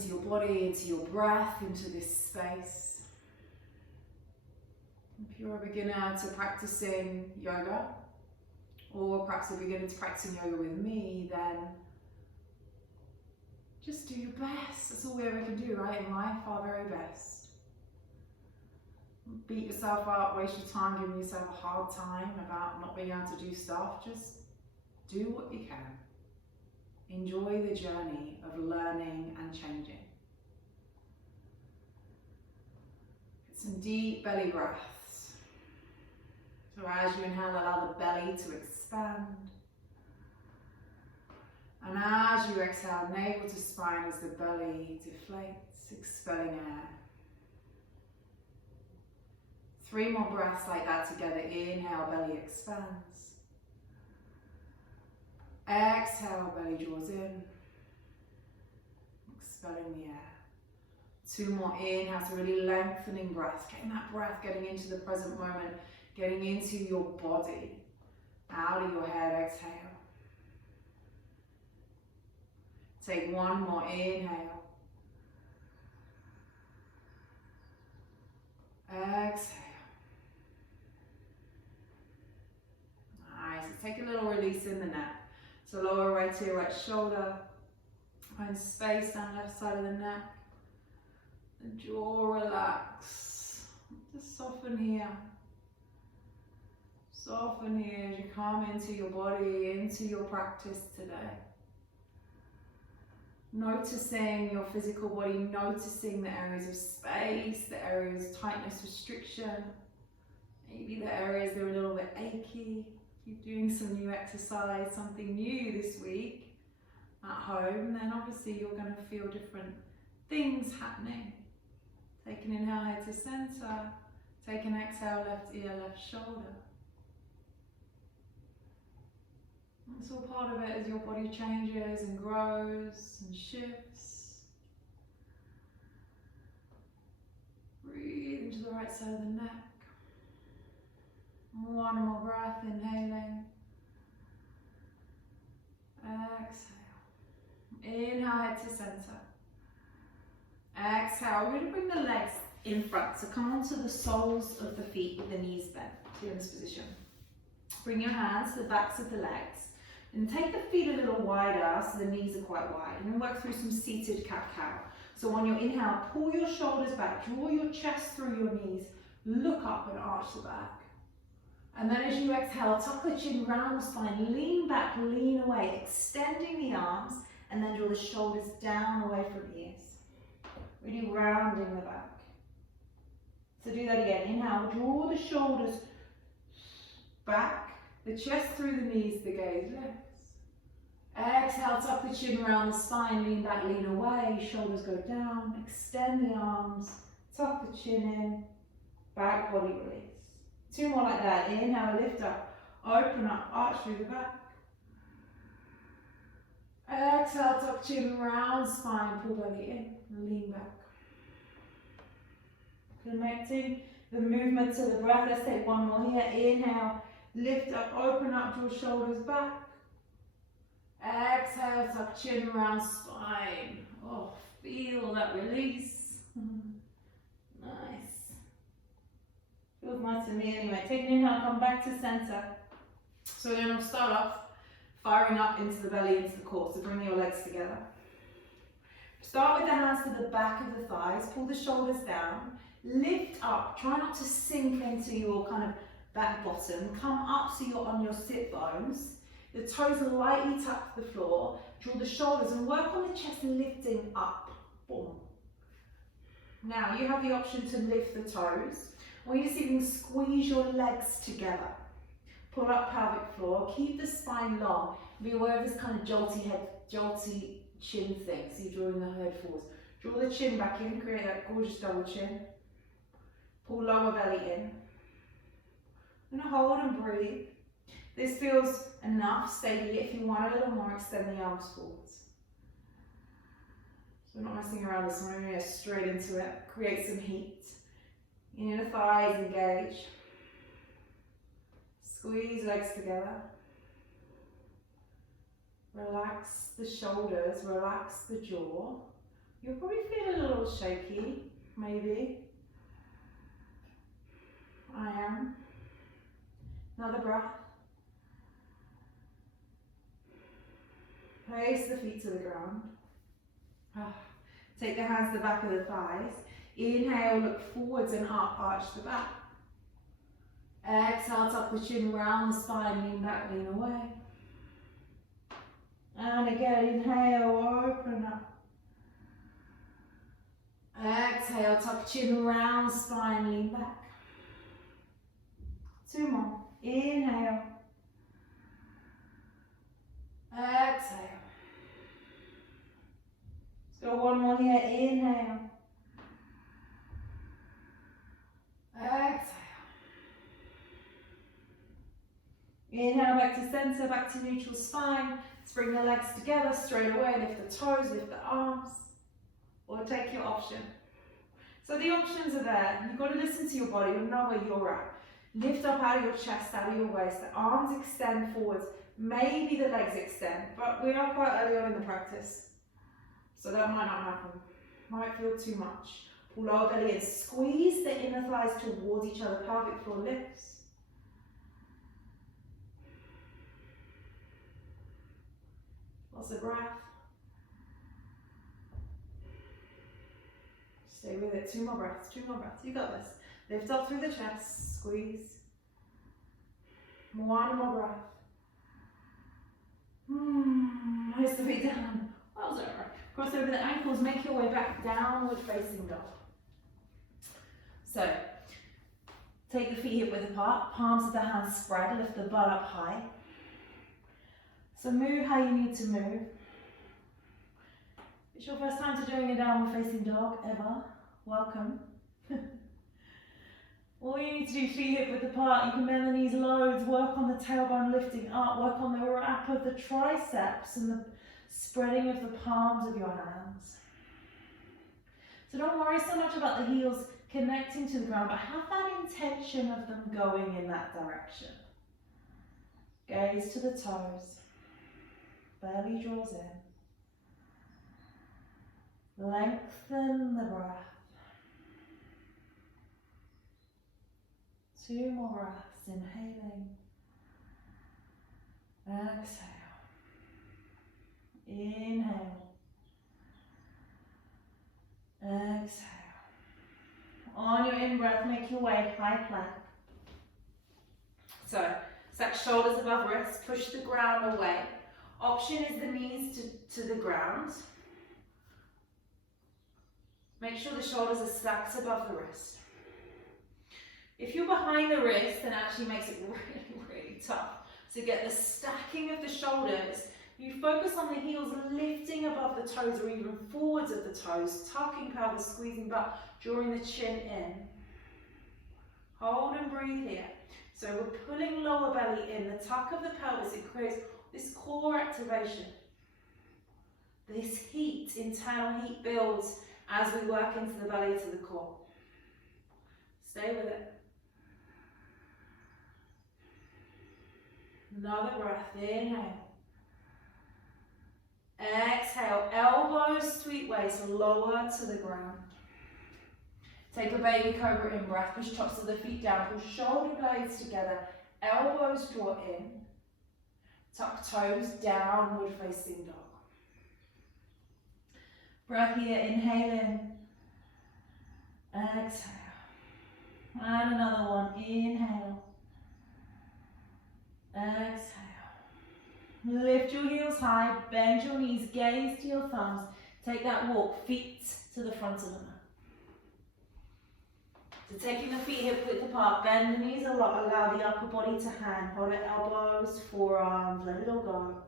into your body, into your breath, into this space. If you're a beginner to practicing yoga, or perhaps a beginner to practicing yoga with me, then just do your best. That's all we ever can do, right? In life, our very best. Beat yourself up, waste your time giving yourself a hard time about not being able to do stuff. Just do what you can. Enjoy the journey of learning and changing. Get some deep belly breaths. So as you inhale, allow the belly to expand. And as you exhale, navel to spine as the belly deflates, expelling air. 3 more breaths like that together. Inhale, belly expands. Exhale, belly draws in. Expelling the air. 2 more. Inhale, so really lengthening breath. Getting that breath, getting into the present moment, getting into your body. Out of your head, exhale. Take 1 more. Inhale. Exhale. Nice. So take a little release in the neck. So lower right ear, right shoulder. Find space down left side of the neck. The jaw relax. Just soften here. Soften here as you come into your body, into your practice today. Noticing your physical body, noticing the areas of space, the areas of tightness, restriction. Maybe the areas that are a little bit achy. Keep doing some new exercise, something new this week at home, then obviously you're going to feel different things happening. Take an inhale, head to center. Take an exhale, left ear, left shoulder. It's all part of it as your body changes and grows and shifts. Breathe into the right side of the neck. 1 more breath, inhaling. Exhale. Inhale, head to center. Exhale. We're going to bring the legs in front. So come onto the soles of the feet with the knees bent. So you're in this position. Bring your hands to the backs of the legs. And take the feet a little wider so the knees are quite wide. And then work through some seated cat-cow. So on your inhale, pull your shoulders back. Draw your chest through your knees. Look up and arch the back. And then as you exhale, tuck the chin round the spine, lean back, lean away, extending the arms, and then draw the shoulders down away from ears. Really rounding the back. So do that again. Inhale, draw the shoulders back, the chest through the knees, the gaze lifts. Exhale, tuck the chin around the spine, lean back, lean away, shoulders go down, extend the arms, tuck the chin in, back body release. 2 more like that. Inhale, lift up, open up, arch through the back. Exhale, tuck chin, round spine, pull belly in, lean back. Connecting the movement to the breath. Let's take 1 more here. Inhale, lift up, open up, draw shoulders back. Exhale, tuck chin, round spine. Oh, feel that release. Nice. Feels nice to me anyway. Take an inhale, come back to center. So then we'll start off firing up into the belly, into the core. So bring your legs together. Start with the hands to the back of the thighs. Pull the shoulders down. Lift up. Try not to sink into your kind of back bottom. Come up so you're on your sit bones. The toes lightly touch the floor. Draw the shoulders and work on the chest lifting up. Boom. Now you have the option to lift the toes. Or you just even squeeze your legs together. Pull up pelvic floor. Keep the spine long. Be aware of this kind of jolty head, jolty chin thing. So you're drawing the head forwards. Draw the chin back in. Create that gorgeous double chin. Pull lower belly in. And hold and breathe. This feels enough. Stay here. If you want a little more, extend the arms forwards. So we're not messing around this one. We're going to go straight into it. Create some heat. Inner thighs engage. Squeeze legs together. Relax the shoulders, relax the jaw. You'll probably feel a little shaky, maybe. I am. Another breath. Place the feet to the ground. Take the hands to the back of the thighs. Inhale, look forwards and up, arch the back. Exhale, tuck the chin round the spine, lean back, lean away. And again, inhale, open up. Exhale, tuck chin round spine, lean back. 2 more. Inhale. Exhale. Let's go 1 more here. Inhale. Exhale. Inhale back to center, back to neutral spine. Let's bring the legs together straight away. Lift the toes, lift the arms. Or take your option. So the options are there. You've got to listen to your body and know where you're at. Lift up out of your chest, out of your waist. The arms extend forwards. Maybe the legs extend, but we are quite early on in the practice. So that might not happen. Might feel too much. Pull lower belly in. Squeeze the inner thighs towards each other. Pelvic floor lifts. Lots of breath. Stay with it. 2 more breaths. 2 more breaths. You got this. Lift up through the chest. Squeeze. 1 more breath. Place the feet down. Arms over. Cross over the ankles. Make your way back. Downward facing dog. So, take the feet hip width apart. Palms of the hands spread. Lift the butt up high. So move how you need to move. It's your first time to doing a downward facing dog ever. Welcome. All you need to do is feet hip width apart. You can bend the knees loads, work on the tailbone lifting up, work on the wrap of the triceps and the spreading of the palms of your hands. So don't worry so much about the heels connecting to the ground, but have that intention of them going in that direction. Gaze to the toes. Belly draws in. Lengthen the breath. 2 more breaths, inhaling, exhale, inhale, exhale. On your in-breath, make your way, high plank. So, stack shoulders above wrists, push the ground away. Option is the knees to the ground. Make sure the shoulders are stacked above the wrist. If you're behind the wrist, then it actually makes it really, really tough. So get the stacking of the shoulders. You focus on the heels lifting above the toes or even forwards of the toes, tucking pelvis, squeezing butt, drawing the chin in. Hold and breathe here. So we're pulling lower belly in, the tuck of the pelvis, it creates this core activation. This heat, internal heat builds as we work into the belly to the core. Stay with it. Another breath, inhale. Exhale, elbows sweep waist, lower to the ground. Take a baby cobra in breath, push tops of the feet down, push shoulder blades together, elbows draw in, tuck toes, downward facing dog. Breath here, inhale in, exhale, and another one, inhale, exhale. Lift your heels high, bend your knees, gaze to your thumbs, take that walk, feet to the front of the mat. So taking the feet hip width apart, bend the knees a lot, allow the upper body to hang, hold it elbows, forearms, let it all go.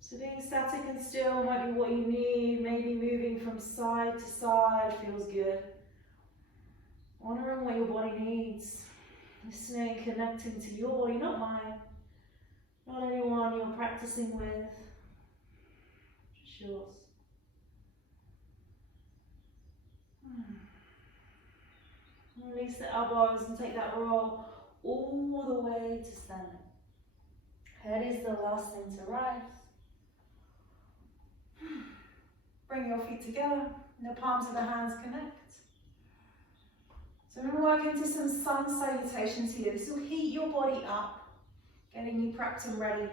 So being static and still might be what you need, maybe moving from side to side feels good. Honoring what your body needs, listening, connecting to your body, not mine, not anyone you're practicing with, just yours. Release the elbows and take that roll all the way to standing. Head is the last thing to rise. Bring your feet together and the palms of the hands connect. So we're going to work into some sun salutations here. This will heat your body up, getting you prepped and ready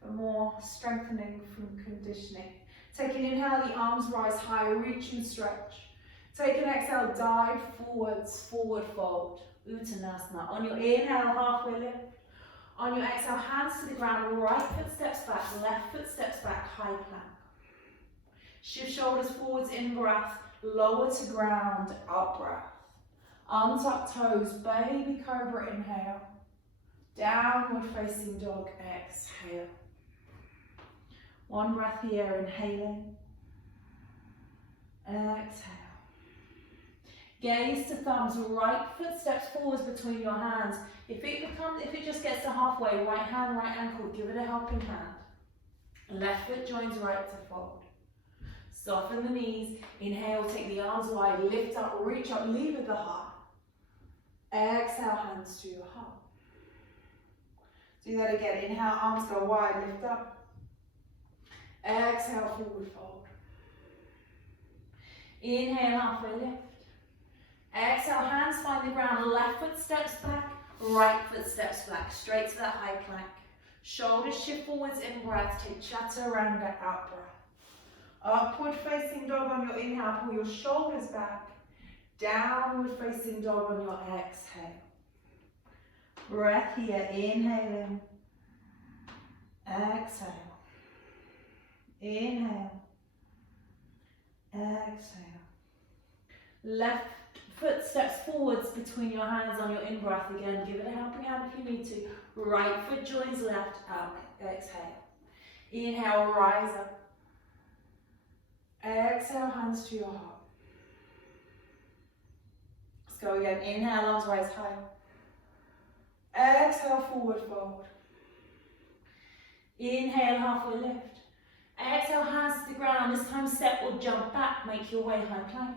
for more strengthening from conditioning. Take an inhale, the arms rise high, reach and stretch. Take an exhale, dive forwards, forward fold, Uttanasana. On your inhale, halfway lift. On your exhale, hands to the ground, right foot steps back, left foot steps back, high plank. Shift shoulders forwards, in breath, lower to ground, out breath. Untuck toes, baby cobra, inhale. Downward facing dog, exhale. One breath here, inhaling. Exhale. Gaze to thumbs, right foot steps forwards between your hands. If it just gets to halfway, right hand, right ankle, give it a helping hand. Left foot joins right to fold. Soften the knees, inhale, take the arms wide, lift up, reach up, lead with the heart. Exhale, hands to your heart. Do that again, inhale, arms go wide, lift up. Exhale, forward fold. Inhale, halfway lift. Exhale, hands find the ground, left foot steps back, right foot steps back, straight to that high plank. Shoulders shift forwards in breath, take Chaturanga, out breath. Upward facing dog on your inhale, pull your shoulders back. Downward facing dog on your exhale. Breath here, inhaling. Exhale. Inhale. Exhale. Left foot steps forwards between your hands on your in-breath again. Give it a helping hand if you need to. Right foot joins left, out, exhale. Inhale, rise up. Exhale, hands to your heart. Let's go again. Inhale, arms rise high. Exhale, forward fold. Inhale, halfway lift. Exhale, hands to the ground. This time step or jump back. Make your way high plank.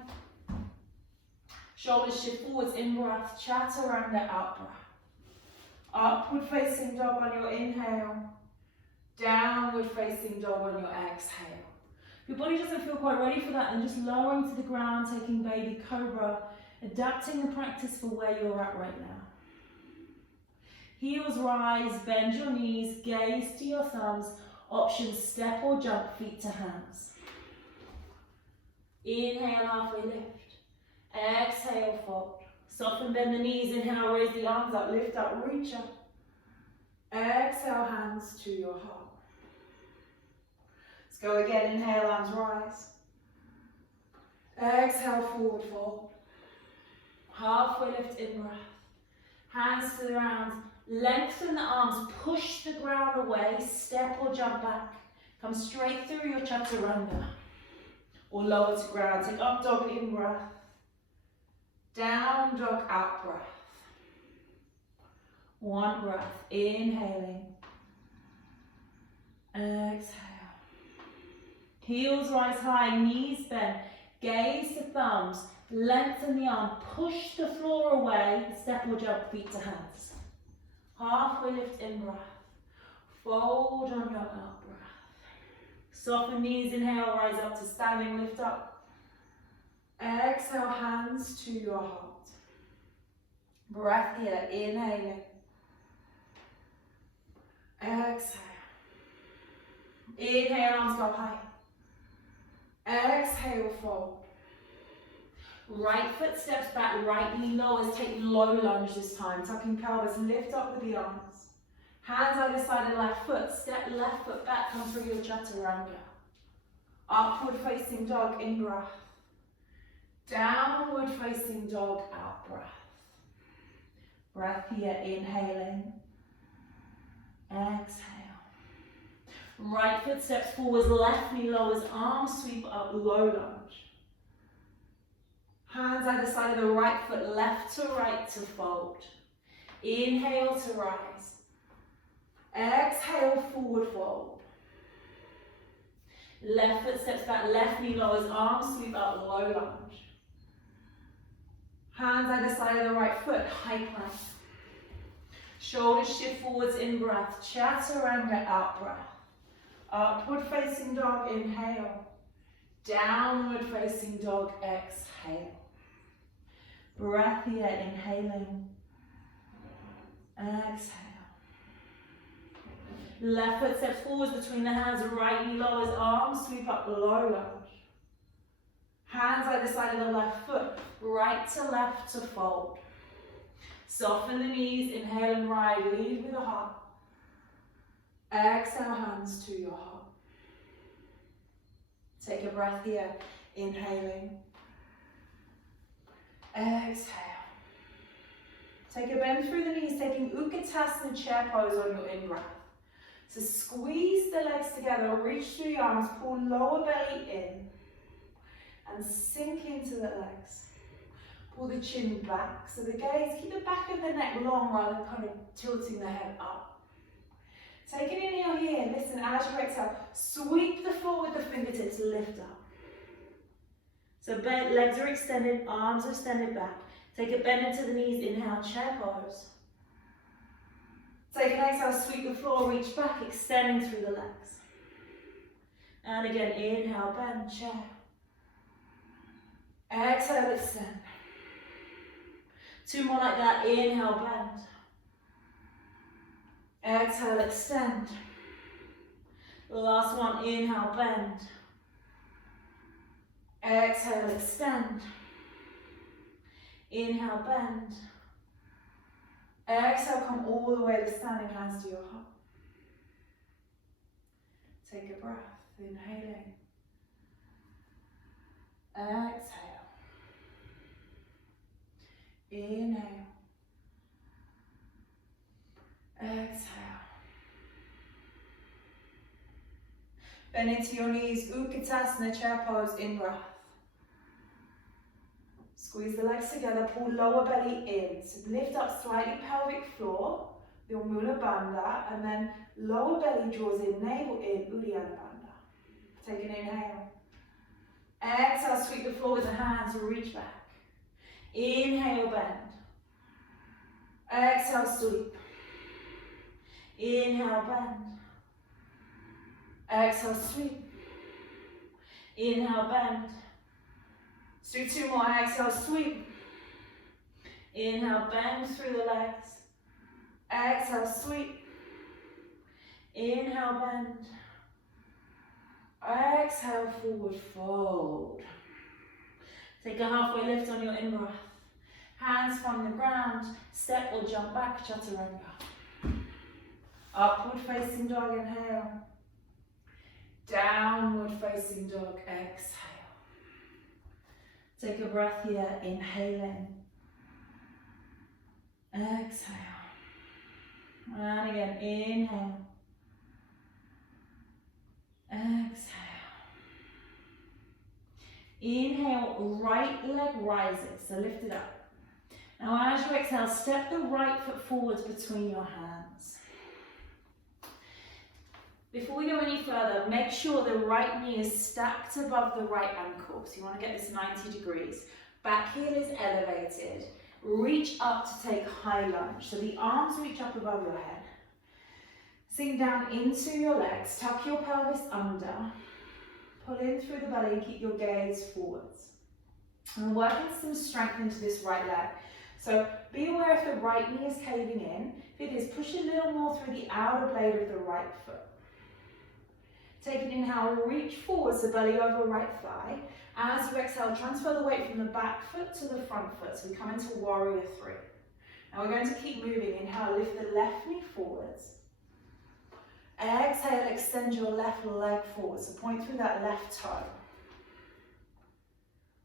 Shoulders shift forwards, in breath. Chaturanga, out breath. Upward facing dog on your inhale. Downward facing dog on your exhale. If your body doesn't feel quite ready for that, then just lowering to the ground, taking baby cobra, adapting the practice for where you're at right now. Heels rise, bend your knees, gaze to your thumbs. Options, step or jump, feet to hands. Inhale, halfway lift. Exhale, fold. Soften, bend the knees. Inhale, raise the arms up, lift up, reach up. Exhale, hands to your heart. Let's go again. Inhale, arms rise. Exhale, forward fold. Halfway lift, in breath. Hands to the ground. Lengthen the arms, push the ground away, step or jump back. Come straight through your Chaturanga. Or lower to ground. Take up dog, in breath. Down dog, out breath. One breath, inhaling. Exhale. Heels rise high, knees bend. Gaze to thumbs, lengthen the arm, push the floor away, step or jump, feet to hands. Halfway lift, in breath. Fold on your out breath. Soften knees, inhale, rise up to standing, lift up. Exhale, hands to your heart. Breath here, inhaling. Exhale. Inhale, arms go high. Exhale, fold. Right foot steps back, right knee lowers, take low lunge this time. Tucking pelvis, lift up with the arms. Hands either side of left foot, step left foot back, come through your Chaturanga. Upward facing dog, in breath. Downward facing dog, out breath. Breath here, inhaling. Exhale. Right foot steps forwards, left knee lowers, arms sweep up, low lunge. Hands either side of the right foot, left to right to fold. Inhale to rise. Exhale, forward fold. Left foot steps back, left knee lowers, arms sweep up, low lunge. Hands either side of the right foot, high plank. Shoulders shift forwards in breath. Chaturanga, out breath. Upward facing dog, inhale. Downward facing dog, exhale. Breath here, inhaling. Exhale. Left foot steps forwards between the hands, right knee lowers, arms sweep up, low lunge. Hands either side of the left foot, right to left to fold. Soften the knees, inhale and ride, lead with a heart. Exhale, hands to your heart. Take a breath here, inhaling. Exhale. Take a bend through the knees, taking Utkatasana chair pose on your in-breath. So squeeze the legs together, reach through the arms, pull lower belly in, and sink into the legs. Pull the chin back, so the gaze, keep the back of the neck long rather than kind of tilting the head up. Take an inhale here, listen as you exhale, sweep the floor with the fingertips, lift up. So legs are extended, arms are extended back. Take a bend into the knees, inhale, chair pose. Take an exhale, sweep the floor, reach back, extending through the legs. And again, inhale, bend, chair. Exhale, extend. Two more like that, inhale, bend. Exhale, extend. The last one, inhale, bend. Exhale, extend. Inhale, bend. Exhale, come all the way to standing, hands to your heart. Take a breath, inhaling. Exhale. Inhale. Exhale. Bend into your knees, Utkatasana, chair pose, in breath. Squeeze the legs together, pull lower belly in. So lift up slightly pelvic floor, your Mula Bandha, and then lower belly draws in, navel in, Uddiyana Bandha. Take an inhale. Exhale, sweep the floor with the hands, reach back. Inhale, bend. Exhale, sweep. Inhale, bend. Exhale, sweep. Inhale, bend. Let's do two more. Exhale, sweep. Inhale, bend through the legs. Exhale, sweep. Inhale, bend. Exhale, forward fold. Take a halfway lift on your in-breath. Hands from the ground. Step or jump back, Chaturanga. Upward facing dog, inhale. Downward facing dog, exhale. Take a breath here, inhaling. Exhale. And again, inhale. Exhale. Inhale, right leg rises, so lift it up. Now as you exhale, step the right foot forwards between your hands. Before we go any further, make sure the right knee is stacked above the right ankle. So you want to get this 90 degrees. Back heel is elevated. Reach up to take high lunge. So the arms reach up above your head. Sink down into your legs. Tuck your pelvis under. Pull in through the belly and keep your gaze forwards. And working some strength into this right leg. So be aware if the right knee is caving in. If it is, push a little more through the outer blade of the right foot. Take an inhale, reach forward, so belly over right thigh. As you exhale, transfer the weight from the back foot to the front foot. So we come into warrior three. Now we're going to keep moving. Inhale, lift the left knee forwards. Exhale, extend your left leg forward. So point through that left toe.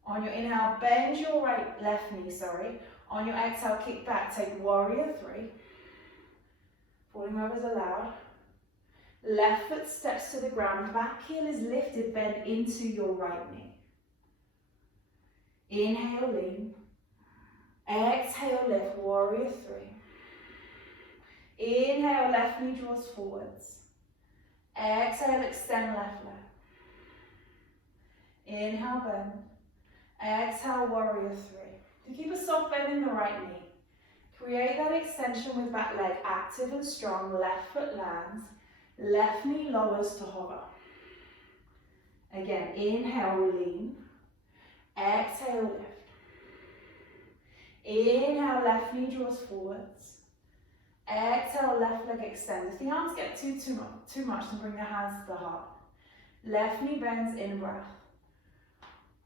On your inhale, bend your left knee. On your exhale, kick back, take warrior three. Falling over is allowed. Left foot steps to the ground, back heel is lifted, bend into your right knee. Inhale, lean. Exhale, lift, warrior three. Inhale, left knee draws forwards. Exhale, extend left leg. Inhale, bend. Exhale, warrior three. To keep a soft bend in the right knee. Create that extension with that leg active and strong. Left foot lands, left knee lowers to hover. Again, inhale, lean. Exhale, lift. Inhale, left knee draws forwards. Exhale, left leg extends. If the arms get too much, then bring the hands to the heart. Left knee bends, in breath.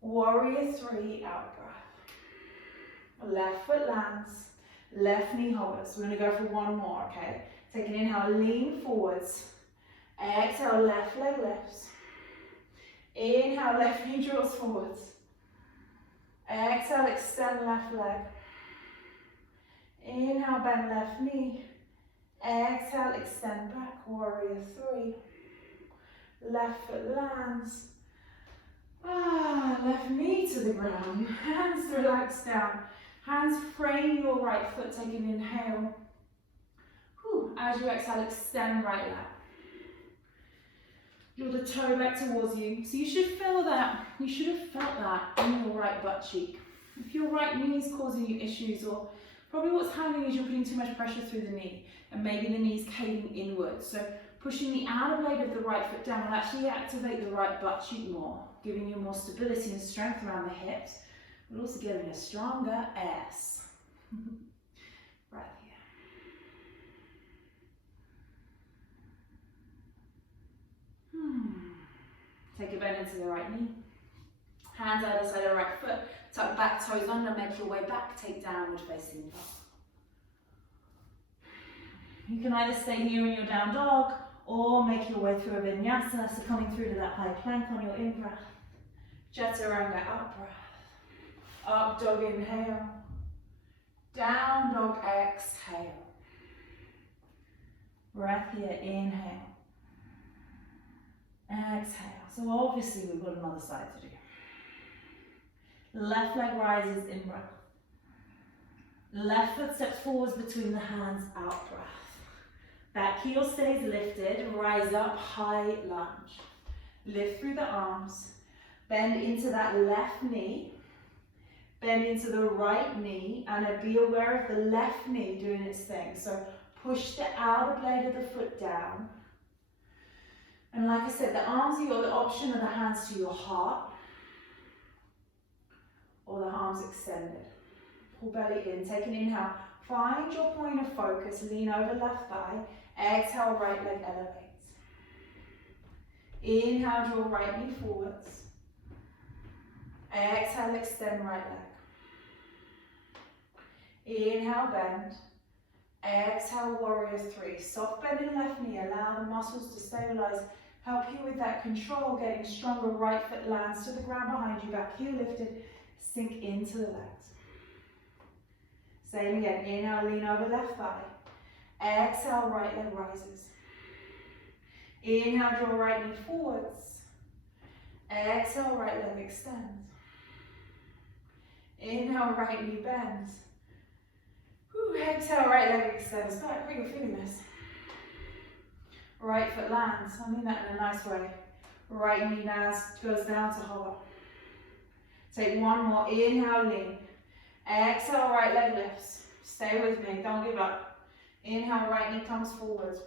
Warrior 3, out breath. Left foot lands, left knee hovers. We're going to go for one more, okay? Take an inhale, lean forwards. Exhale, left leg lifts. Inhale, left knee draws forwards. Exhale, extend left leg. Inhale, bend left knee. Exhale, extend back, warrior 3. Left foot lands. Left knee to the ground. Hands relax down. Hands frame your right foot. Take an inhale. As you exhale, extend right leg. Draw the toe back towards you. So you should feel that. You should have felt that in your right butt cheek. If your right knee is causing you issues, or probably what's happening is you're putting too much pressure through the knee, and maybe the knee's caving inwards. So pushing the outer blade of the right foot down will actually activate the right butt cheek more, giving you more stability and strength around the hips, but also giving a stronger S. Breath here. Take a bend into the right knee. Hands either side of the right foot. Tuck back toes under, make your way back. Take downward facing dog. You can either stay here in your down dog or make your way through a vinyasa, so coming through to that high plank on your in-breath. Chaturanga, out breath. Up dog, inhale. Down dog, exhale. Breath here, inhale. Exhale. So obviously we've got another side to do. Left leg rises, in breath. Left foot steps forwards between the hands, out breath. Back heel stays lifted, rise up, high lunge. Lift through the arms, bend into that left knee, bend into the right knee, and be aware of the left knee doing its thing. So push the outer blade of the foot down. And like I said, the arms are the option of the hands to your heart, or the arms extended. Pull belly in, take an inhale. Find your point of focus, lean over left thigh. Exhale, right leg elevates. Inhale, draw right knee forwards. Exhale, extend right leg. Inhale, bend. Exhale, warrior 3. Soft bend in left knee, allow the muscles to stabilize. Help you with that control, getting stronger. Right foot lands to the ground behind you, back heel lifted. Sink into the legs. Same again, inhale, lean over left thigh. Exhale, right leg rises. Inhale, draw right knee forwards. Exhale, right leg extends. Inhale, right knee bends. Exhale, right leg extends back. How are you feeling this? Right foot lands. I mean that in a nice way. Right knee now goes down to hover. Take one more. Inhale, lean. Exhale, right leg lifts. Stay with me. Don't give up. Inhale, right knee comes forwards.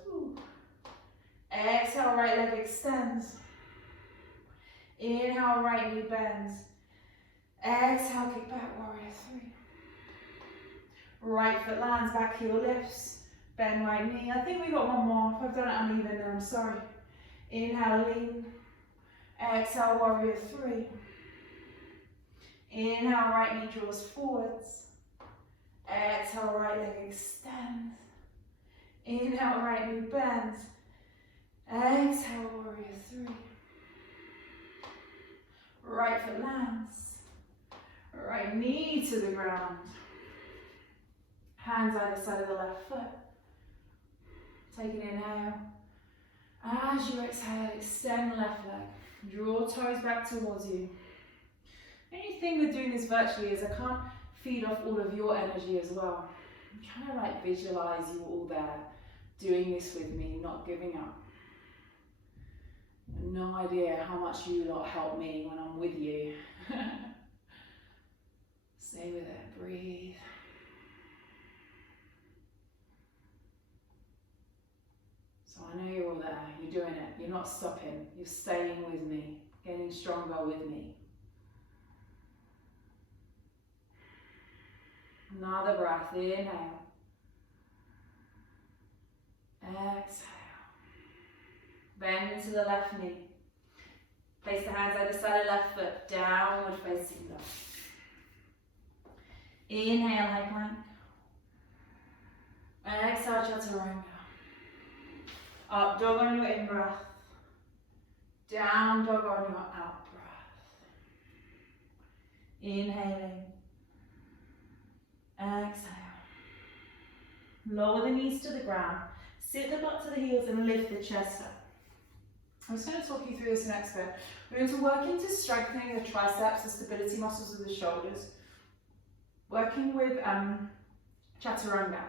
Exhale, right leg extends. Inhale, right knee bends. Exhale, kick back, warrior 3. Right foot lands, back heel lifts. Bend right knee. I think we got one more. If I've done it uneven, then I'm sorry. Inhale, lean. Exhale, warrior 3. Inhale, right knee draws forwards. Exhale, right leg extends. Inhale, right knee bends. Exhale, warrior 3. Right foot lands. Right knee to the ground. Hands either side of the left foot. Take an inhale. As you exhale, extend left leg. Draw toes back towards you. Only thing with doing this virtually is I can't feed off all of your energy as well. I'm trying to like visualize you all there, doing this with me, not giving up. No idea how much you lot help me when I'm with you. Stay with it, breathe. So I know you're all there, you're doing it, you're not stopping, you're staying with me, getting stronger with me. Another breath, inhale. Exhale. Bend into the left knee. Place the hands either side of left foot, downward facing dog. Inhale, high plank. Exhale, Chaturanga. Up dog on your in breath. Down dog on your out breath. Inhaling. Exhale. Lower the knees to the ground. Sit the butt to the heels and lift the chest up. I'm just going to talk you through this next bit. We're going to work into strengthening the triceps, the stability muscles of the shoulders. Working with Chaturanga.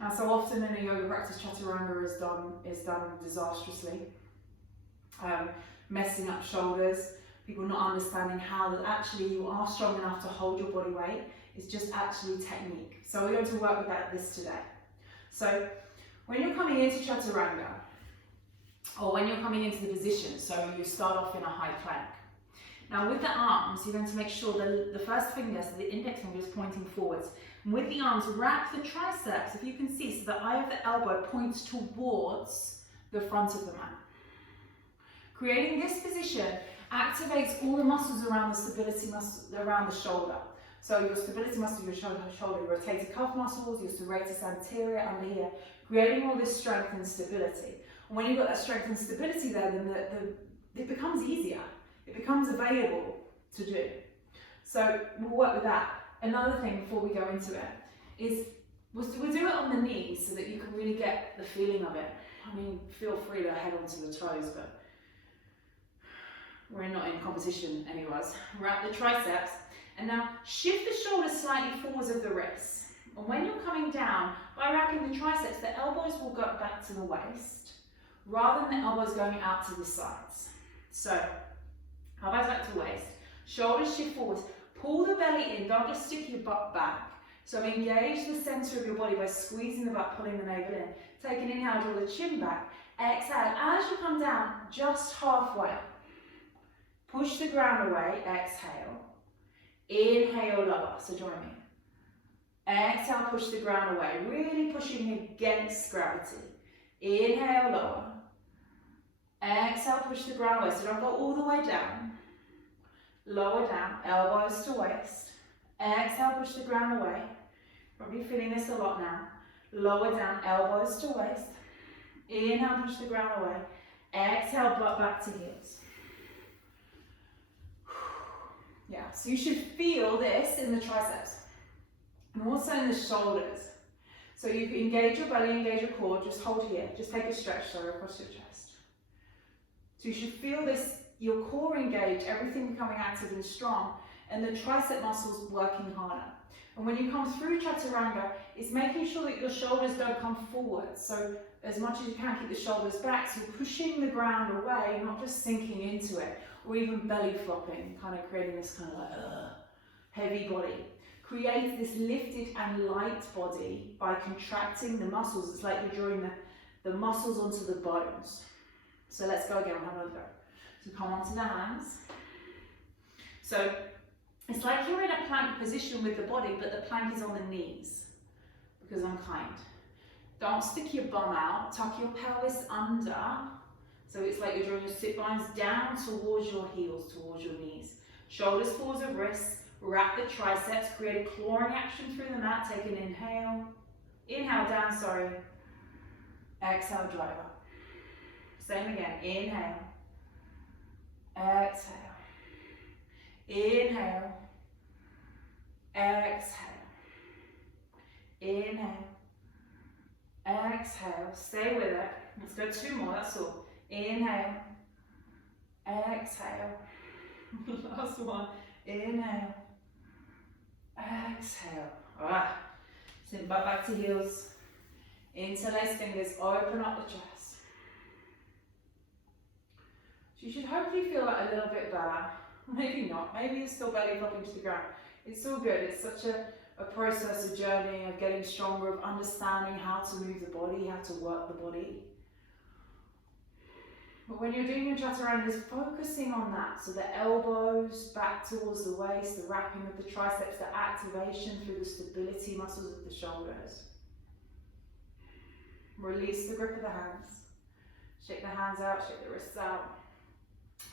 Now, so often in a yoga practice, Chaturanga is done disastrously. Messing up shoulders, people not understanding how that actually you are strong enough to hold your body weight. It's just actually technique. So we're going to work with this today. So when you're coming into Chaturanga, or when you're coming into the position, so you start off in a high plank. Now with the arms, you're going to make sure that the first finger, so the index finger is pointing forwards. And with the arms, wrap the triceps, if you can see, so the eye of the elbow points towards the front of the mat. Creating this position activates all the muscles around the stability muscle, around the shoulder. So your stability muscle, your shoulder, your rotator cuff muscles, your serratus anterior under here, creating all this strength and stability. And when you've got that strength and stability there, then it becomes easier. It becomes available to do. So we'll work with that. Another thing before we go into it is we'll do it on the knees so that you can really get the feeling of it. I mean, feel free to head onto the toes, but we're not in competition anyways. Wrap the triceps. And now shift the shoulders slightly forwards of the wrists. And when you're coming down, by wrapping the triceps, the elbows will go back to the waist, rather than the elbows going out to the sides. So, elbows back to waist, shoulders shift forwards, pull the belly in, don't just stick your butt back. So engage the center of your body by squeezing the butt, pulling the navel in. Take an inhale, draw the chin back. Exhale, as you come down, just halfway. Push the ground away, exhale. Inhale, lower, so join me. Exhale, push the ground away, really pushing against gravity. Inhale, lower. Exhale, push the ground away, so don't go all the way down. Lower down, elbows to waist. Exhale, push the ground away. Probably feeling this a lot now. Lower down, elbows to waist. Inhale, push the ground away. Exhale, butt back to heels. Yeah, so you should feel this in the triceps and also in the shoulders. So you can engage your belly, engage your core, just hold here, just take a stretch across your chest. So you should feel this, your core engaged, everything becoming active and strong, and the tricep muscles working harder. And when you come through Chaturanga, it's making sure that your shoulders don't come forward. So as much as you can, keep the shoulders back, so you're pushing the ground away, not just sinking into it, or even belly flopping, kind of creating this kind of like heavy body. Create this lifted and light body by contracting the muscles. It's like you're drawing the muscles onto the bones. So let's go again, we'll have another go. So come onto the hands. So it's like you're in a plank position with the body, but the plank is on the knees, because I'm kind. Don't stick your bum out, tuck your pelvis under. So it's like you're drawing your sit bones down towards your heels, towards your knees. Shoulders forwards of wrists, wrap the triceps, create a clawing action through the mat. Take an inhale. Inhale down, sorry. Exhale, drive up. Same again, inhale. Exhale. Inhale. Exhale. Inhale. Exhale. Stay with it. Let's go 2 more, that's all. Inhale. Exhale. Last one. Inhale. Exhale. Alright. Sit back to heels. Interlace fingers. Open up the chest. So you should hopefully feel that a little bit better. Maybe not. Maybe you're still belly flopping to the ground. It's all good. It's such a process, a journey of getting stronger, of understanding how to move the body, how to work the body. But when you're doing your chaturangas, focusing on that, so the elbows back towards the waist, the wrapping of the triceps, the activation through the stability muscles of the shoulders. Release the grip of the hands. Shake the hands out, shake the wrists out.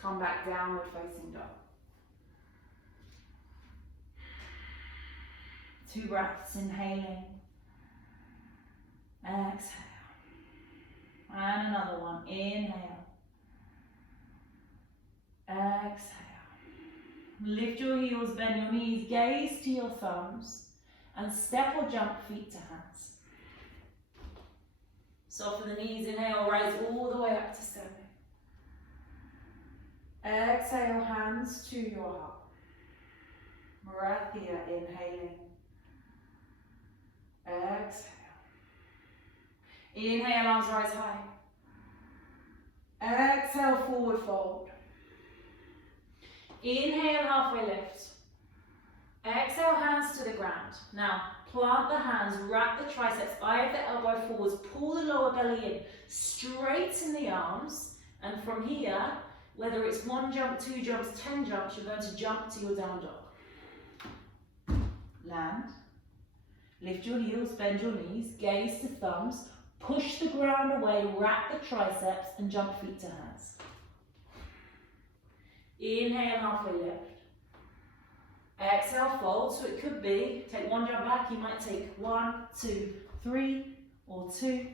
Come back downward facing dog. 2 breaths, inhaling. Exhale. And another one, inhale. Exhale. Lift your heels, bend your knees, gaze to your thumbs, and step or jump feet to hands. Soften the knees, inhale, rise all the way up to standing. Exhale, hands to your heart. Breath here, inhaling. Exhale. Inhale, arms rise high. Exhale, forward fold. Inhale, halfway lift. Exhale, hands to the ground. Now, plant the hands, wrap the triceps, eye of the elbow forwards, pull the lower belly in, straighten the arms, and from here, whether it's 1 jump, 2 jumps, 10 jumps, you're going to jump to your down dog. Land. Lift your heels, bend your knees, gaze to thumbs, push the ground away, wrap the triceps, and jump feet to hands. Inhale, halfway lift. Exhale, fold. So it could be, take 1 jump back, you might take 1, 2, 3, or 2.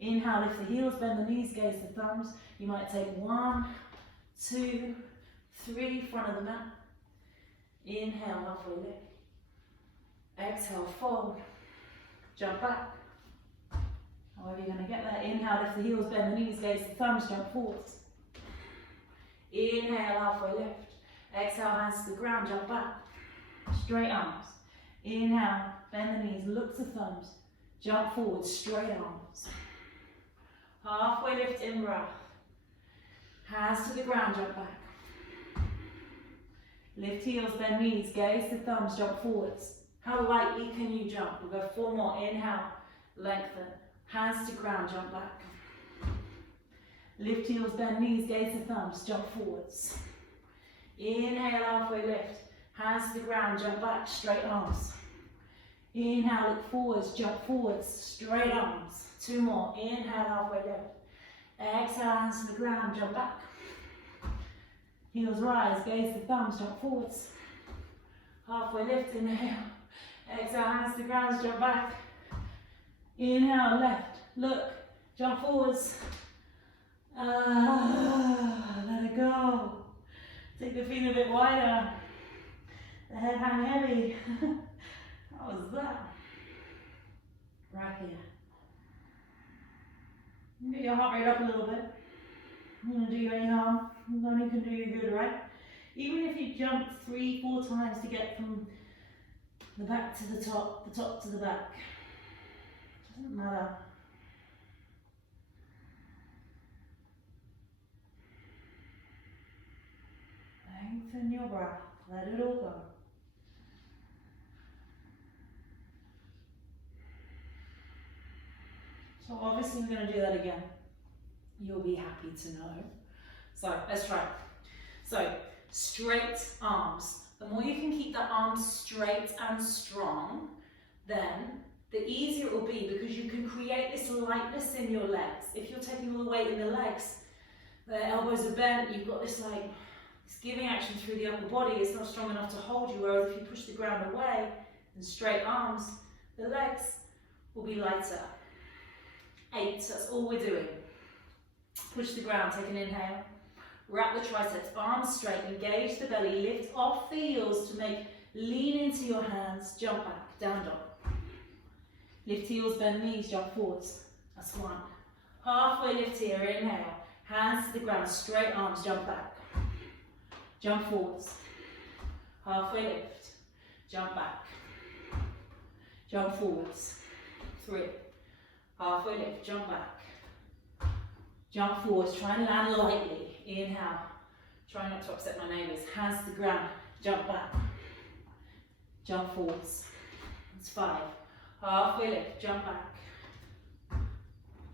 Inhale, lift the heels, bend the knees, gaze the thumbs. You might take 1, 2, 3, front of the mat. Inhale, halfway lift. Exhale, fold. Jump back. However you're going to get there. Inhale, lift the heels, bend the knees, gaze the thumbs, jump forwards. Inhale, halfway lift. Exhale, hands to the ground, jump back. Straight arms. Inhale, bend the knees, look to thumbs, jump forward, straight arms. Halfway lift, in breath. Hands to the ground, jump back. Lift heels, bend knees, gaze to thumbs, jump forwards. How lightly can you jump? We'll go 4 more. Inhale, lengthen. Hands to ground, jump back. Lift heels, bend knees, gaze to thumbs, jump forwards. Inhale, halfway lift. Hands to the ground, jump back, straight arms. Inhale, look forwards, jump forwards, straight arms. 2 more. Inhale, halfway lift. Exhale, hands to the ground, jump back. Heels rise, gaze to thumbs, jump forwards. Halfway lift, inhale. Exhale, hands to the ground, jump back. Inhale, left, look, jump forwards. Let it go. Take the feet a bit wider. The head hang heavy. How was that? Right here. Get your heart rate up a little bit. I'm going to do you any harm. Nothing can do you good, right? Even if you jump 3, 4 times to get from the back to the top to the back. Doesn't matter. Lengthen your breath. Let it all go. So obviously we're going to do that again. You'll be happy to know. So let's try it. So straight arms. The more you can keep the arms straight and strong, then the easier it will be, because you can create this lightness in your legs. If you're taking all the weight in the legs, the elbows are bent, you've got this like this giving action through the upper body, it's not strong enough to hold you, whereas if you push the ground away and straight arms, the legs will be lighter. 8, that's all we're doing. Push the ground, take an inhale. Wrap the triceps, arms straight, engage the belly, lift off the heels to make, lean into your hands, jump back, down dog. Lift heels, bend knees, jump forwards. That's 1. Halfway lift here, inhale. Hands to the ground, straight arms, jump back. Jump forwards. Halfway lift, jump back. Jump forwards. 3. Halfway lift, jump back. Jump forwards, try and land lightly. Inhale. Try not to upset my neighbours. Hands to the ground, jump back. Jump forwards. It's 5. Halfway lift, jump back.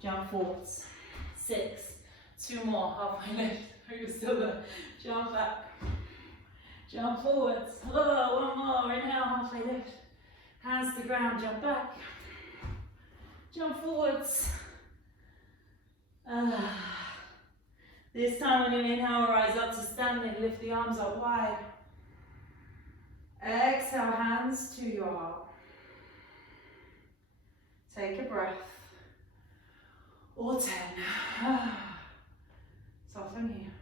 Jump forwards. 6. 2 more, halfway lift. You're still there. Jump back. Jump forwards. Oh, 1 more. Inhale, halfway lift. Hands to ground, jump back. Jump forwards. This time when you inhale, rise up to standing, lift the arms up wide. Exhale, hands to your heart. Take a breath. Or 10. Soften here.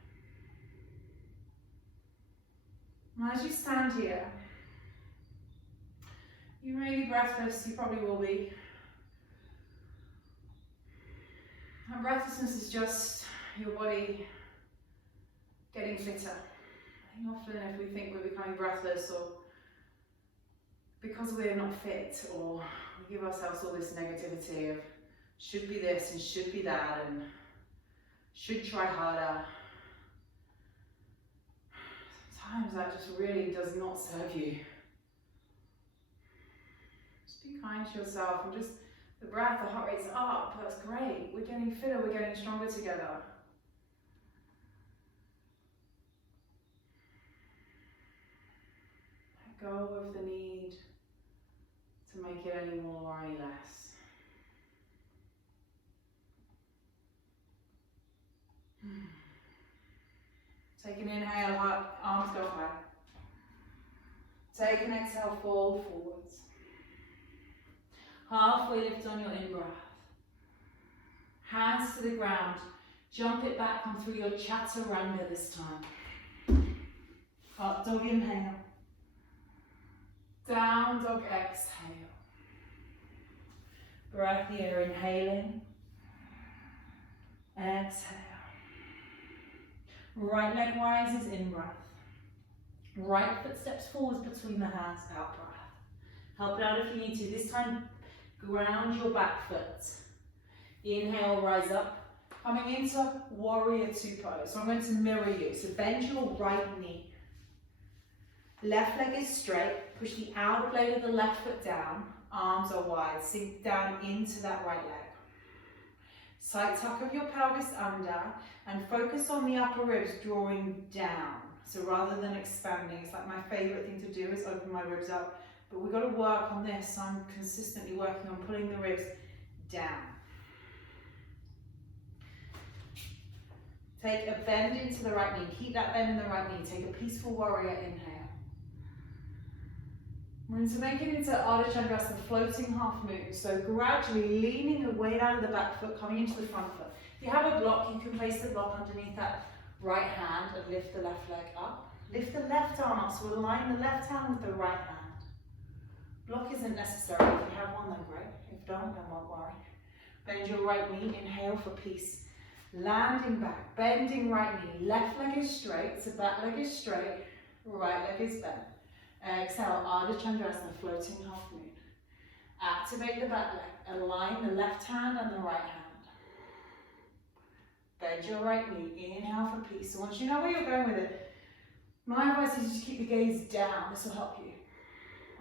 And as you stand here, you may be breathless, you probably will be. And breathlessness is just your body getting fitter. I think often if we think we're becoming breathless or because we're not fit, or we give ourselves all this negativity of should be this and should be that and should try harder, sometimes that just really does not serve you. Just be kind to yourself and just the breath, the heart rate's up, that's great. We're getting fitter, we're getting stronger together. Let go of the need to make it any more or any less. Take an inhale, arms go high. Take an exhale, fold forwards. Halfway lift on your in-breath. Hands to the ground. Jump it back, come through your Chaturanga this time. Up dog inhale. Down dog exhale. Breath here, inhaling. Exhale. Right leg rises, in breath. Right foot steps forwards between the hands, out breath. Help it out if you need to. This time, ground your back foot. Inhale, rise up. Coming into warrior 2 pose. So I'm going to mirror you. So bend your right knee. Left leg is straight. Push the outer blade of the left foot down. Arms are wide. Sink down into that right leg. Side tuck of your pelvis under and focus on the upper ribs drawing down. So rather than expanding, it's like my favorite thing to do is open my ribs up. But we've got to work on this. So I'm consistently working on pulling the ribs down. Take a bend into the right knee. Keep that bend in the right knee. Take a peaceful warrior inhale. We're going to make it into Ardha Chandrasana, floating half moon. So gradually leaning the weight out of the back foot, coming into the front foot. If you have a block, you can place the block underneath that right hand and lift the left leg up. Lift the left arm up, so align the left hand with the right hand. Block isn't necessary. If you have one, then great. If you don't, then won't worry. Bend your right knee, inhale for peace. Landing back, bending right knee. Left leg is straight, so back leg is straight, right leg is bent. Exhale, Ardha Chandrasana, floating half moon. Activate the back leg. Align the left hand and the right hand. Bend your right knee. Inhale for peace. So once you know where you're going with it, my advice is just keep the gaze down. This will help you.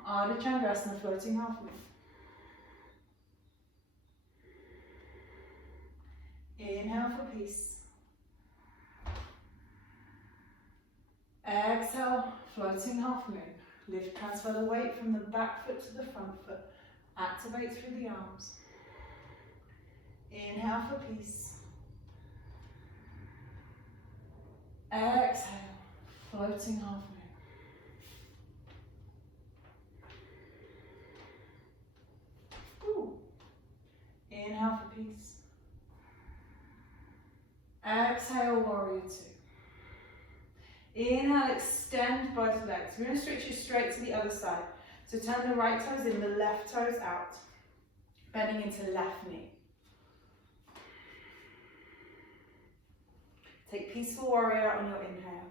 Ardha Chandrasana, floating half moon. Inhale for peace. Exhale, floating half moon. Lift, transfer the weight from the back foot to the front foot. Activate through the arms. Inhale for peace. Exhale, floating half moon. Ooh. Inhale for peace. Exhale, warrior 2. Inhale, extend both legs. We're going to switch you straight to the other side. So turn the right toes in, the left toes out. Bending into left knee. Take peaceful warrior on your inhale.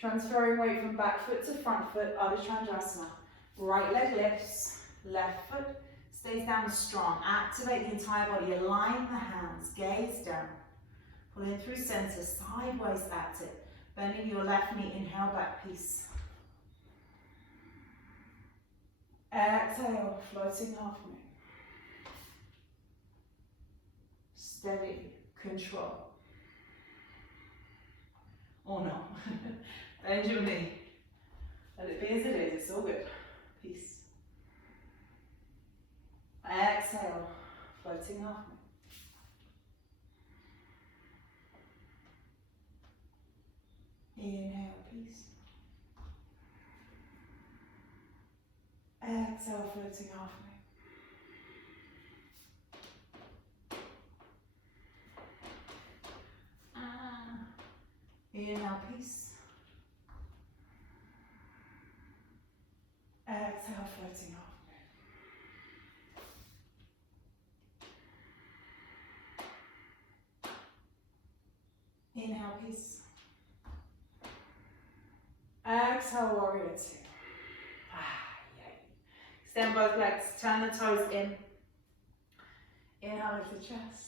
Transferring weight from back foot to front foot, Ardha Chandrasana. Right leg lifts, left foot stays down strong. Activate the entire body, align the hands, gaze down. Pull in through center, sideways at it. Bending your left knee, inhale back, peace. Exhale, floating half moon. steady, control. Or not. Bend your knee. Let it be as it is, it's all good. Peace. Exhale, floating half. Inhale, peace. Exhale, floating halfway. Inhale, peace. Exhale, floating halfway. Inhale, peace. Exhale, warrior two. Yay. Extend both legs, turn the toes in. Inhale, lift the chest.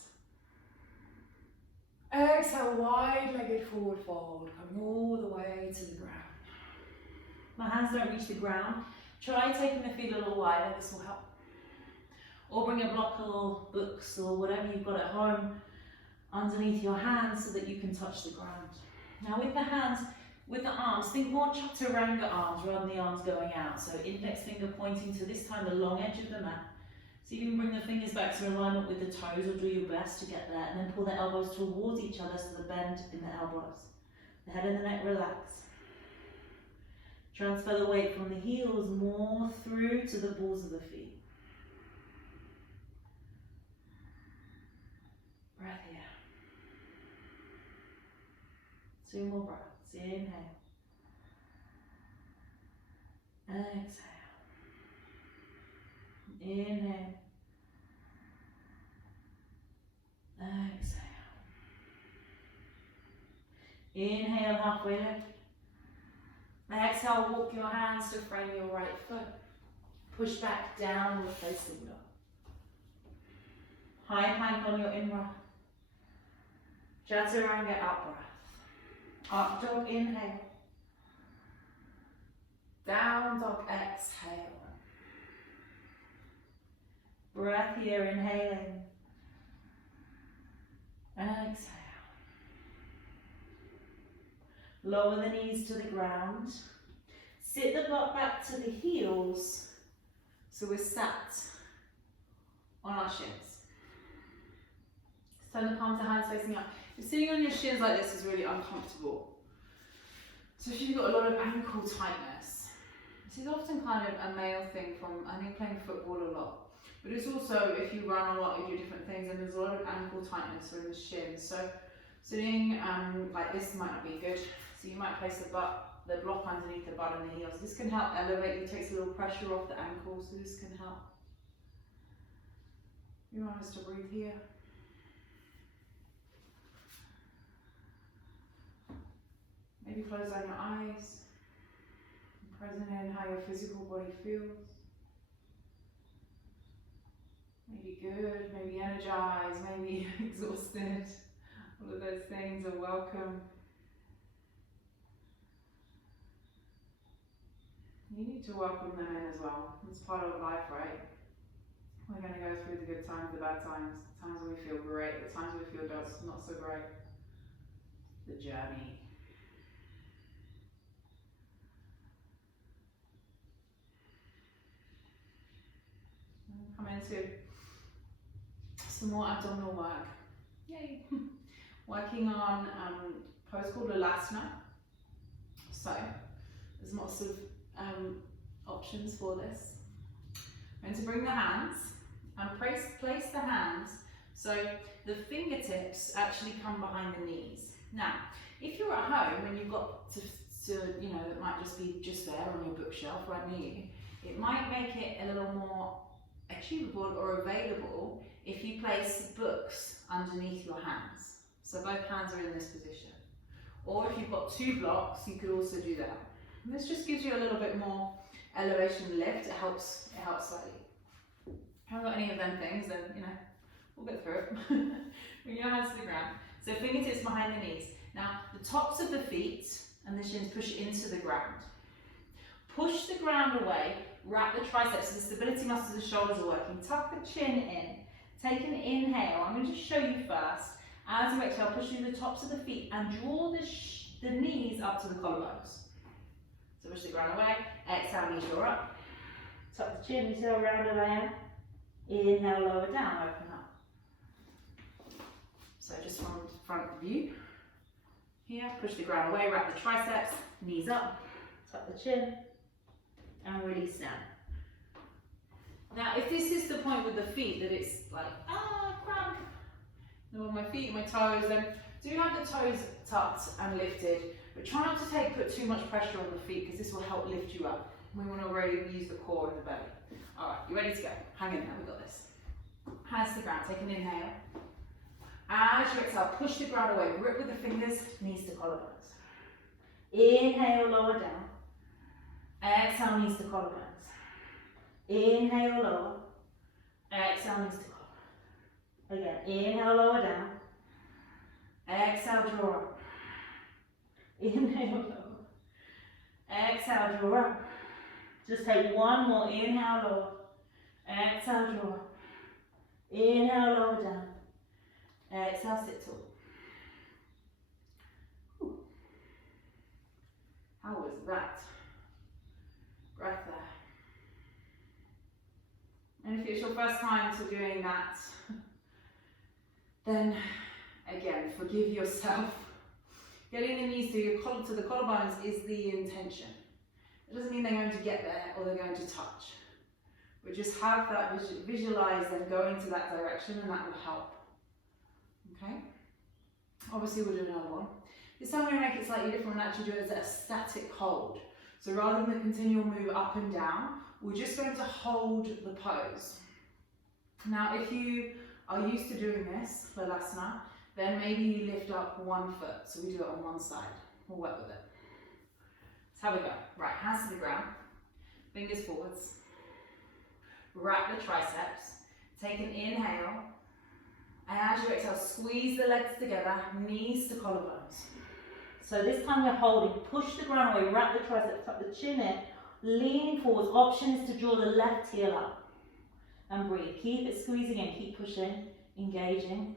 Exhale, wide-legged forward fold, coming all the way to the ground. My hands don't reach the ground. Try taking the feet a little wider, this will help. Or bring a block or books or whatever you've got at home underneath your hands so that you can touch the ground. Now with the hands, with the arms, think more Chaturanga arms rather than the arms going out. So index finger pointing to this time the long edge of the mat. So you can bring the fingers back to alignment with the toes or do your best to get there, and then pull the elbows towards each other so the bend in the elbows. The head and the neck relax. Transfer the weight from the heels more through to the balls of the feet. Breath here. 2 more breaths. Inhale. Exhale. Inhale. Exhale. Inhale, halfway lift. Exhale, walk your hands to frame your right foot. Push back, downward facing dog. High plank on your in-breath. Chaturanga out breath. Up dog, inhale. Down dog, exhale. Breath here, inhaling. Exhale. Lower the knees to the ground. Sit the butt back to the heels. So we're sat on our shins. Turn the palms of hands facing up. If sitting on your shins like this is really uncomfortable. So if you've got a lot of ankle tightness, this is often kind of a male thing from, I think, playing football a lot. But it's also if you run a lot, you do different things, and there's a lot of ankle tightness in the shins. So sitting like this might not be good. So you might place the block underneath the butt and the heels. This can help elevate you, takes a little pressure off the ankle, so this can help. You want us to breathe here. Maybe close down your eyes. Present in how your physical body feels. Maybe good, maybe energized, maybe exhausted. All of those things are welcome. You need to welcome them in as well. It's part of life, right? We're going to go through the good times, the bad times, the times when we feel great, the times we feel not so great. The journey. Come into some more abdominal work. Yay! Working on pose called Alasana. So there's lots of options for this. I'm going to bring the hands and place the hands so the fingertips actually come behind the knees. Now, if you're at home and you've got to you know, it might just be just there on your bookshelf right near you, it might make it a little more achievable or available if you place books underneath your hands. So both hands are in this position. Or if you've got 2 blocks, you could also do that. And this just gives you a little bit more elevation lift. It helps slightly. If you haven't got any of them things, then you know, we'll get through it. Bring your hands to the ground. So fingertips behind the knees. Now the tops of the feet and the shins push into the ground. Push the ground away, wrap the triceps so the stability muscles of the shoulders are working. Tuck the chin in. Take an inhale. I'm going to just show you first. As you exhale, push through the tops of the feet and draw the knees up to the collarbones. So push the ground away, exhale, knees draw up. Tuck the chin, you see how rounded I am? Inhale, lower down, open up. So just from front view. Here, push the ground away, wrap the triceps, knees up, tuck the chin, and release down. Now, if this is the point with the feet that it's like, cramp, on my feet, my toes, then do have the toes tucked and lifted, but try not to put too much pressure on the feet because this will help lift you up. We want to really use the core of the belly. All right, you ready to go? Hang in there, we've got this. Hands to the ground, take an inhale. As you exhale, push the ground away, grip with the fingers, knees to collarbones. Inhale, lower down. Exhale, knees to collarbones. Inhale, lower. Exhale, knees to collarbones. Again, inhale, lower down. Exhale, draw up. Inhale, lower. Exhale, draw up. Just take one more. Inhale, lower. Exhale, draw up. Inhale, lower down. Exhale, sit tall. Whew. How was that? Breath there. And if it's your first time to doing that, then again, forgive yourself. Getting the knees to the collarbones is the intention. It doesn't mean they're going to get there or they're going to touch. But just have that, visualize them going to that direction, and that will help. Okay? Obviously we'll do another one. This time we're going to make it slightly different and actually do it as a static hold. So rather than the continual move up and down, we're just going to hold the pose. Now if you are used to doing this, Balasana, then maybe you lift up one foot. So we do it on one side. We'll work with it. Let's have a go. Right, hands to the ground, fingers forwards. Wrap the triceps. Take an inhale. And as you exhale, squeeze the legs together, knees to collarbones. So this time we're holding, push the ground away, wrap the triceps, tuck the chin in, leaning forwards. Option is to draw the left heel up and breathe. Keep it squeezing in, keep pushing, engaging.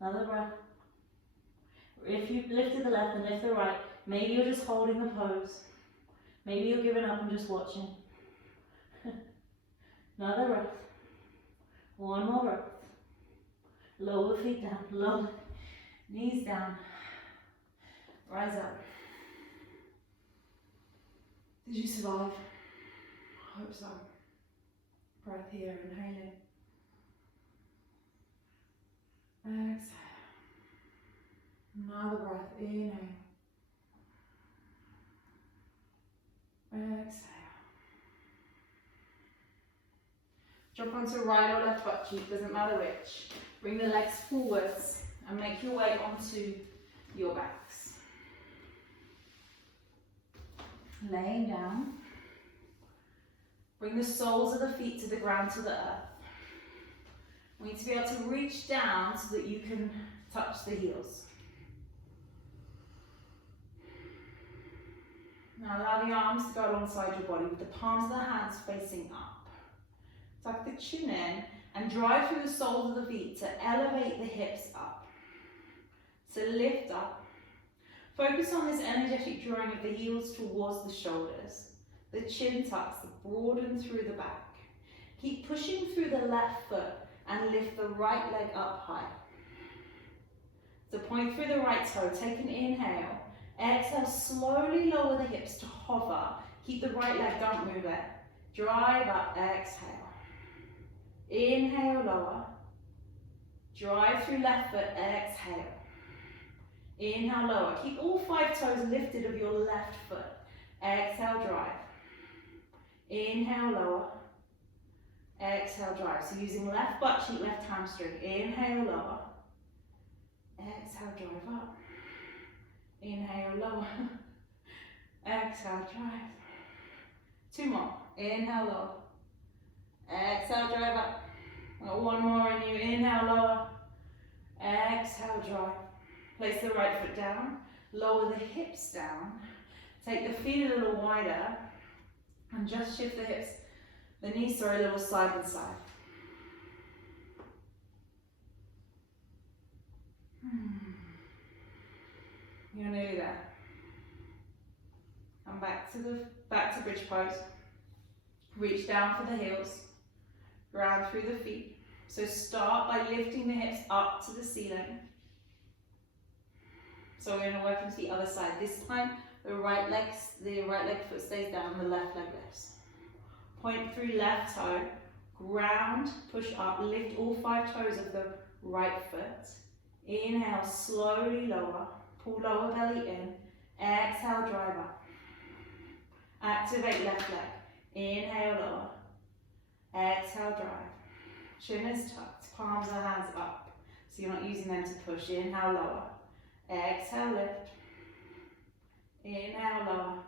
Another breath. If you've lifted the left and lift the right, maybe you're just holding the pose. Maybe you're giving up and just watching. Another breath. One more breath. Lower the feet down, lower, knees down, rise up. Did you survive? I hope so. Breath here, inhaling. Exhale. Another breath, inhale. Exhale. Drop onto right or left butt cheek, doesn't matter which. Bring the legs forwards and make your way onto your backs. Laying down. Bring the soles of the feet to the ground, to the earth. We need to be able to reach down so that you can touch the heels. Now allow the arms to go alongside your body with the palms of the hands facing up. Tuck the chin in and drive through the soles of the feet to elevate the hips up. So lift up. Focus on this energetic drawing of the heels towards the shoulders. The chin tucks, broaden through the back. Keep pushing through the left foot and lift the right leg up high. So point through the right toe, take an inhale. Exhale, slowly lower the hips to hover. Keep the right leg, don't move it. Drive up, exhale. Inhale, lower. Drive through left foot, exhale. Inhale, lower. Keep all 5 toes lifted of your left foot. Exhale, drive. Inhale, lower. Exhale, drive. So using left butt cheek, left hamstring. Inhale, lower. Exhale, drive up. Inhale, lower. Exhale, drive. 2 more. Inhale, lower. Exhale, drive up. Got 1 more in you. Inhale, lower. Exhale, drive. Place the right foot down. Lower the hips down. Take the feet a little wider. And just shift the hips. The knees, sorry, a little side and side. You're nearly there. Come back to bridge pose. Reach down for the heels. Ground through the feet. So start by lifting the hips up to the ceiling. So we're going to work into the other side. This time the right leg foot stays down, the left leg lifts. Point through left toe, ground, push up, lift all 5 toes of the right foot. Inhale, slowly lower, pull lower belly in. Exhale, drive up. Activate left leg. Inhale, lower. Exhale, drive. Chin is tucked, palms and hands up. So you're not using them to push. Inhale, lower. Exhale, lift. Inhale, lower.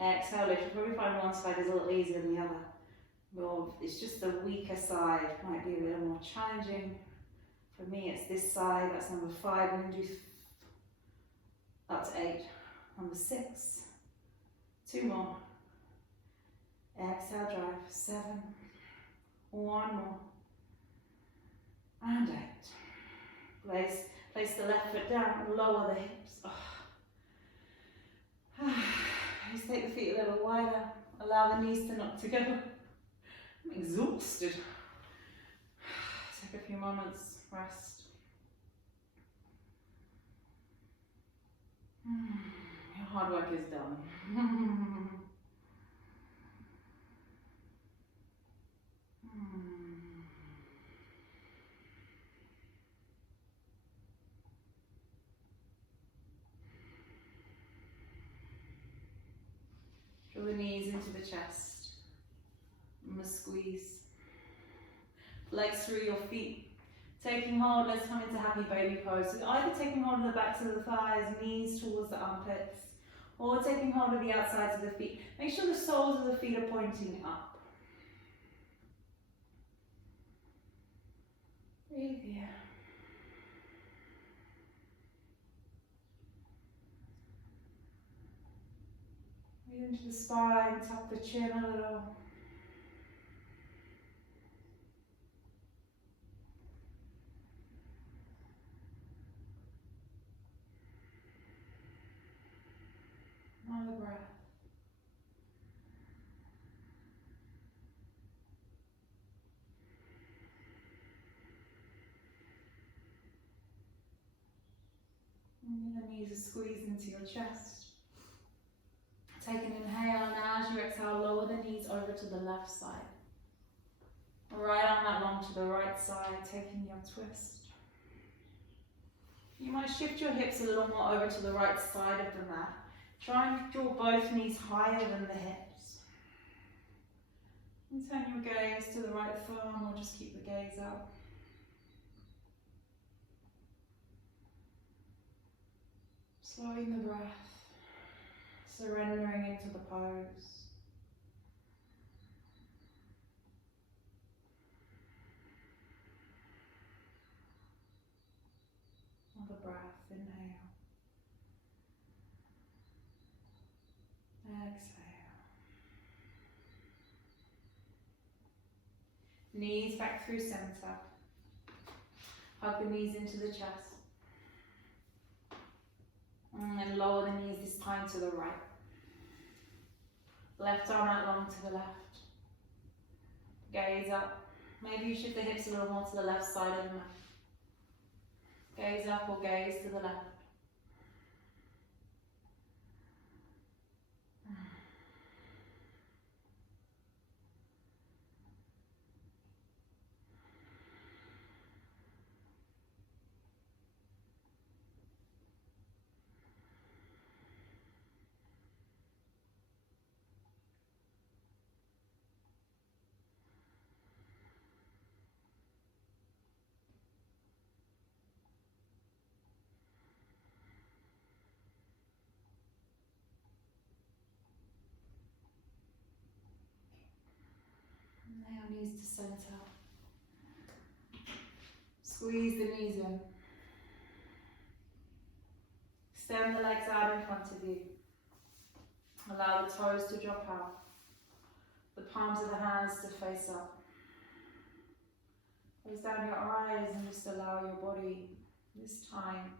Exhale, lift. You'll probably find one side is a little easier than the other. Well, it's just the weaker side. Might be a little more challenging. For me, it's this side. That's number 5. We're going to do up to 8. Number 6. 2 more. Exhale, drive. 7. 1 more. And 8. Place the left foot down and lower the hips. Just take the feet a little wider. Allow the knees to knock together. I'm exhausted. Take a few moments, rest. Your hard work is done. Draw the knees into the chest. And a squeeze. Legs through your feet. Taking hold, let's come into happy baby pose. So either taking hold of the backs of the thighs, knees towards the armpits, or taking hold of the outsides of the feet. Make sure the soles of the feet are pointing up. Breathe here. Breathe into the spine, tuck the chin a little. Another breath. And the knees are squeezed into your chest. Take an inhale, and as you exhale, lower the knees over to the left side. Right arm out long to the right side, taking your twist. You might shift your hips a little more over to the right side of the mat. Try and draw both knees higher than the hips. And turn your gaze to the right thumb, or just keep the gaze up. Slowing the breath, surrendering into the pose. Another breath, inhale. Exhale. Knees back through center. Hug the knees into the chest. And then lower the knees this time to the right. Left arm out long to the left. Gaze up. Maybe you shift the hips a little more to the left side of the mat. Gaze up or gaze to the left. Now knees to center. Squeeze the knees in. Extend the legs out in front of you. Allow the toes to drop out. The palms of the hands to face up. Close down your eyes and just allow your body this time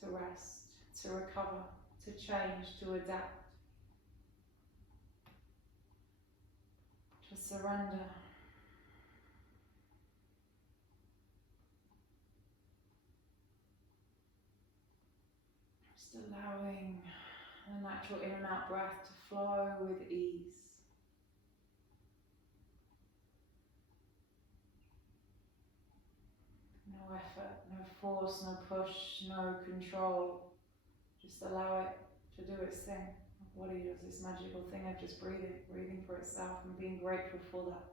to rest. to recover, to change, to adapt, to surrender. Just allowing the natural in and out breath to flow with ease. No effort, no force, no push, no control. Just allow it to do its thing. The body does this magical thing of just breathing for itself and being grateful for that.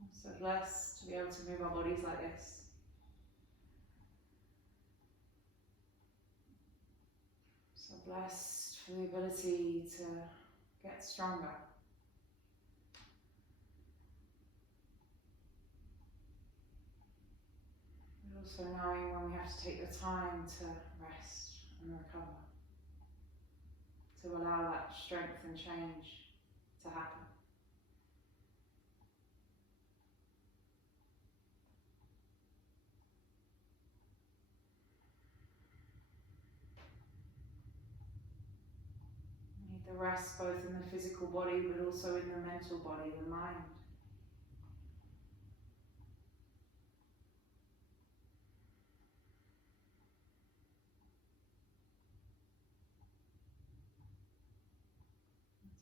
I'm so blessed to be able to move our bodies like this. So blessed for the ability to get stronger. But also knowing when we have to take the time to rest and recover. To allow that strength and change to happen. We need the rest both in the physical body but also in the mental body, the mind.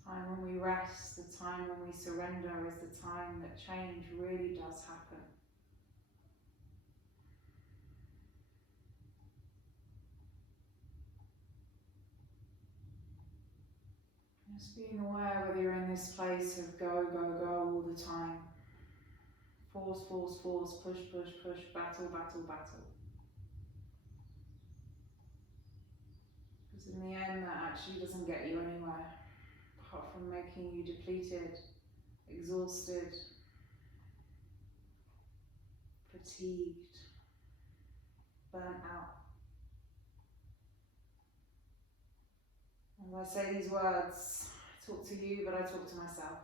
The time when we rest, the time when we surrender is the time that change really does happen. Just being aware whether you're in this place of go, go, go all the time. Force, force, force, push, push, push, battle, battle, battle. Because in the end that actually doesn't get you anywhere, apart from making you depleted, exhausted, fatigued, burnt out. As I say these words, I talk to you, but I talk to myself.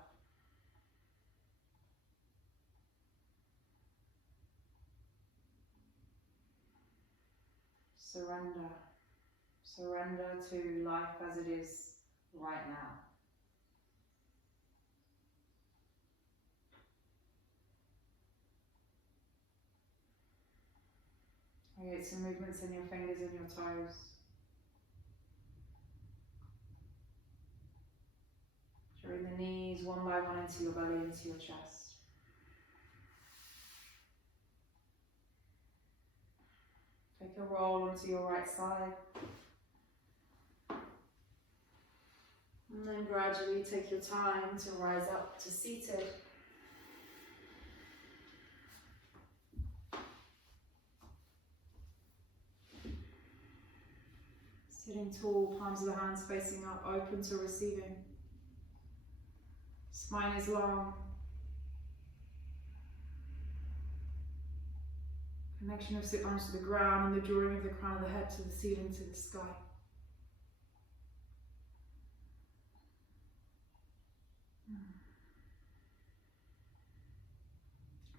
Surrender. Surrender to life as it is right now. Create some movements in your fingers and your toes. Drawing the knees one by one into your belly, into your chest. Take a roll onto your right side. And then gradually take your time to rise up to seated. Sitting tall, palms of the hands facing up, open to receiving. Spine is long. Connection of sit bones to the ground and the drawing of the crown of the head to the ceiling, to the sky.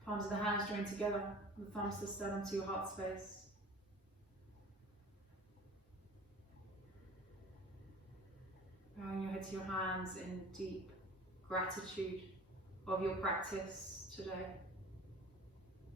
Palms of the hands joined together, the thumbs to sternum to your heart space. Bowing your head to your hands in deep gratitude of your practice today.